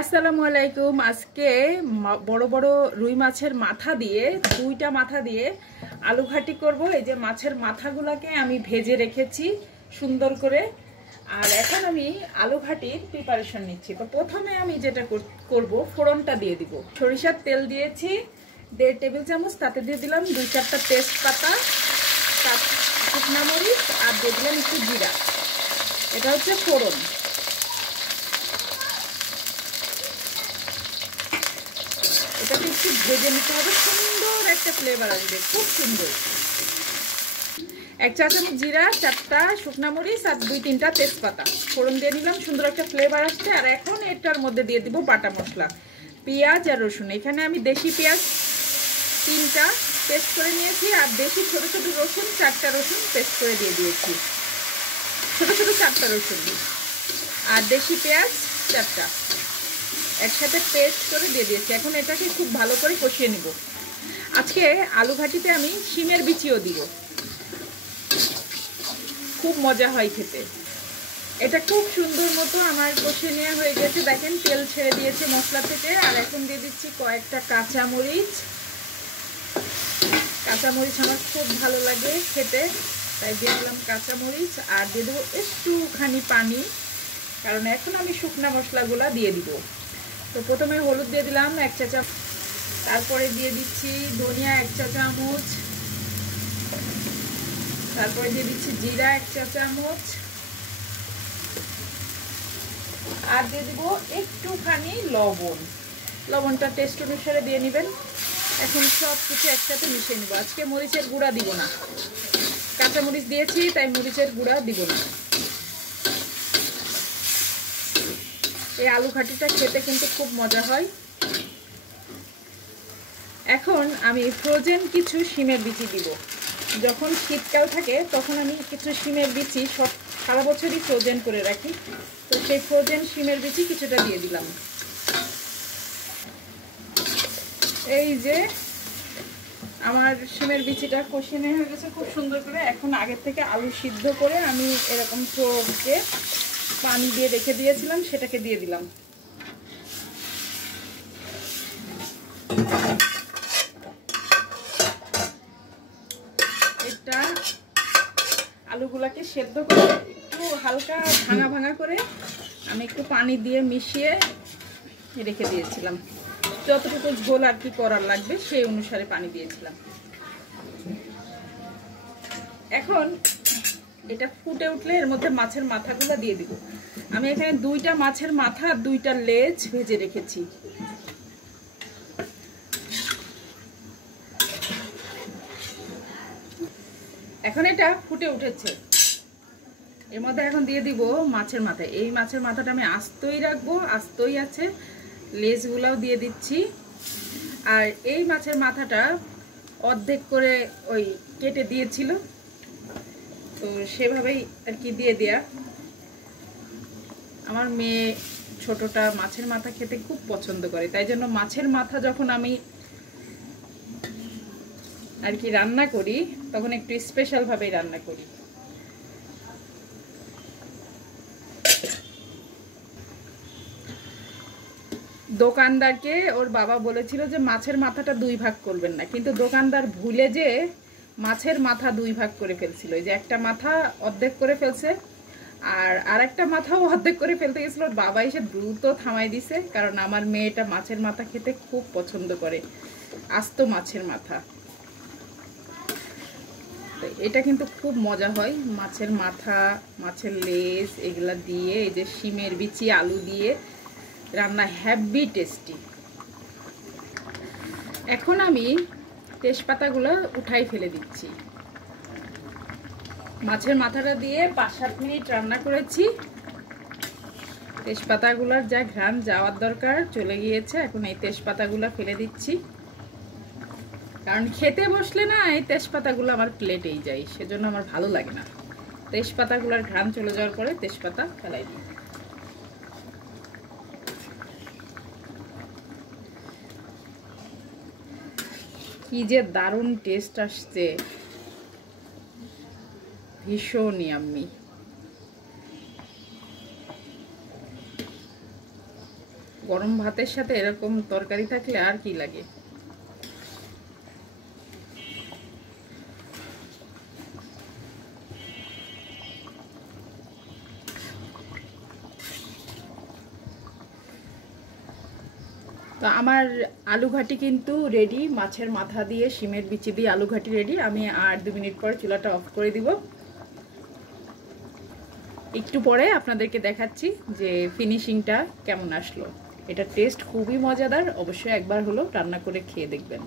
আসসালামু আলাইকুম। আজকে বড় বড় রুই মাছের মাথা দিয়ে দুইটা মাথা দিয়ে আলু ঘাটি করব। এই যে মাছের মাথাগুলোকে আমি ভেজে রেখেছি সুন্দর করে, আর এখন আমি আলু ঘাটির প্রিপারেশন নিচ্ছি। তো প্রথমে আমি যেটা করব, ফোড়নটা দিয়ে দিব। সরিষার তেল দিয়েছি 1.5 টেবিল চামচ, তাতে দিয়ে দিলাম 2-4টা তেজপাতা, শুকনা মরিচ, আর দিয়ে দিলাম একটু জিরা। এটা হচ্ছে ফোড়ন। এটাকে একটু ভেজে নিতে হবে, সুন্দর একটা ফ্লেভার আসবে, খুব সুন্দর। 1 চা চামচ জিরা, 4টা শুকনা মরিচ আর 2-3টা তেজপাতা ফোড়ন দিয়ে নিলাম, সুন্দর একটা ফ্লেভার আসছে। আর এখন এটার মধ্যে দিয়ে দিব বাটা মশলা, পেঁয়াজ আর রসুন। এখানে আমি দেশি পেঁয়াজ 3টা পেস্ট করে নিয়েছি, আর দেশি ছোট ছোট রসুন 4টা রসুন পেস্ট করে দিয়ে দিয়েছি, ছোট ছোট 4টা রসুন, আর দেশি পেঁয়াজ 4টা একসাথে পেস্ট করে দিয়ে দিয়েছি। এখন এটাকে খুব ভালো করে কষিয়ে নিব। আজকে আলু ঘাটিতে আমি শিমের বিচিও দিব, খুব মজা হয় খেতে। এটা খুব সুন্দর মতো আমার কষিয়ে নেওয়া হয়ে গেছে। দেখেন তেল ছেড়ে দিয়েছে মশলা থেকে। আর এখন দিয়ে দিচ্ছি কয়েকটা কাঁচামরিচ। কাঁচামরিচ আমার খুব ভালো লাগে খেতে, তাই দিয়ে দিলাম কাঁচামরিচ। আর দিয়ে দেবো একটুখানি পানি, কারণ এখন আমি শুকনা মশলাগুলা দিয়ে দিব। তো প্রথমে হলুদ দিয়ে দিলাম 1 চা চামচ, তারপরে দিয়ে দিচ্ছি ধনিয়া 1 চা চামচ, তারপরে দিয়ে দিচ্ছি জিরা 1 চা চামচ, আর দিয়ে দিব একটুখানি লবণ। লবণটা টেস্ট অনুসারে দিয়ে নেবেন। এখন সব কিছু একসাথে মিশিয়ে নেব। আজকে মরিচের গুঁড়া দিব না, কাঁচা মরিচ দিয়েছি তাই মরিচের গুঁড়া দিব না। এই আলু ঘাটিটা খেতে কিন্তু খুব মজা হয়। এখন আমি ফ্রোজেন কিছু শিমের বিচি দিব। যখন শীতকাল থাকে তখন আমি কিছু শিমের বিচি সব সারা বছরই ফ্রোজেন করে রাখি, তো সেই ফ্রোজেন শিমের বিচি কিছুটা দিয়ে দিলাম। এই যে আমার শিমের বিচিটা কষিয়ে নেওয়া হয়ে গেছে খুব সুন্দর করে। এখন আগের থেকে আলু সিদ্ধ করে আমি এরকম চোখে পানি দিয়ে রেখে দিয়েছিলাম, সেটাকে দিয়ে দিলাম। এটা আলুগুলাকে সেদ্ধ করে একটু হালকা ভাঙা ভাঙা করে আমি একটু পানি দিয়ে মিশিয়ে রেখে দিয়েছিলাম। যতটুকু ঝোল আর কি করার লাগবে সেই অনুসারে পানি দিয়েছিলাম। এখন এটা ফুটে উঠলে এর মধ্যে মাছের মাথাগুলো দিয়ে দিব। আমি এখানে 2টা মাছের মাথা আর 2টা লেজ ভেজে রেখেছি। এখন এটা ফুটে উঠেছে, এর মধ্যে এখন দিয়ে দিব মাছের মাথা। এই মাছের মাথাটা আমি আস্তই রাখবো, আস্তই আছে, লেজগুলাও দিয়ে দিচ্ছি। আর এই মাছের মাথাটা অর্ধেক করে ওই কেটে দিয়েছিল, তো সেভাবেই আর কি দিয়ে দেয়া। আমার মেয়ে ছোটটা মাছের মাথা খেতে খুব পছন্দ করে, তাই জন্য মাছের মাথা যখন আমি আর কি রান্না করি তখন একটু স্পেশাল ভাবেই রান্না করি। দোকানদারকে ওর বাবা বলেছিল যে মাছের মাথাটা 2 ভাগ করবেন না, কিন্তু দোকানদার ভুলে যে মাছের মাথা 2 ভাগ করে ফেলছিল। এই যে একটা মাথা অর্ধেক করে ফেলছে, আর আরেকটা মাথাও অর্ধেক করে ফেলতে গেছিল। ওর বাবা এসে দ্রুত থামাই দিছে, কারণ আমার মেয়েটা মাছের মাথা খেতে খুব পছন্দ করে, আস্ত মাছের মাথা। তো এটা কিন্তু খুব মজা হয়, মাছের মাথা, মাছের লেজ এগুলা দিয়ে এই যে শিমের বিচি আলু দিয়ে রান্না, হ্যাভি টেস্টি। এখন আমি তেজপাতাগুলো উঠাই ফেলে দিচ্ছি। মাছের মাথাটা দিয়ে 5-7 মিনিট রান্না করেছি, তেজপাতাগুলোর যা ঘ্রাণ যাওয়ার দরকার চলে গিয়েছে। এখন এই তেজপাতাগুলো ফেলে দিচ্ছি, কারণ খেতে বসলে না এই তেজপাতাগুলো আমার প্লেটেই যায়, সেজন্য আমার ভালো লাগে না। তেজপাতাগুলোর ঘ্রাণ চলে যাওয়ার পরে তেজপাতা ফেলাই দিই। কি যে দারুণ টেস্ট আসছে, ভীষণ ইয়াম্মি। গরম ভাতের সাথে এরকম তরকারি থাকলে আর কি লাগে। তো আমার আলু ঘাটি কিন্তু রেডি, মাছের মাথা দিয়ে শিমের বিচি দিয়ে আলু ঘাটি রেডি। আমি আর 2 মিনিট পর চুলাটা অফ করে দিব। একটু পরে আপনাদেরকে দেখাচ্ছি যে ফিনিশিংটা কেমন আসলো। এটা টেস্ট খুবই মজাদার, অবশ্যই একবার হলো রান্না করে খেয়ে দেখবেন।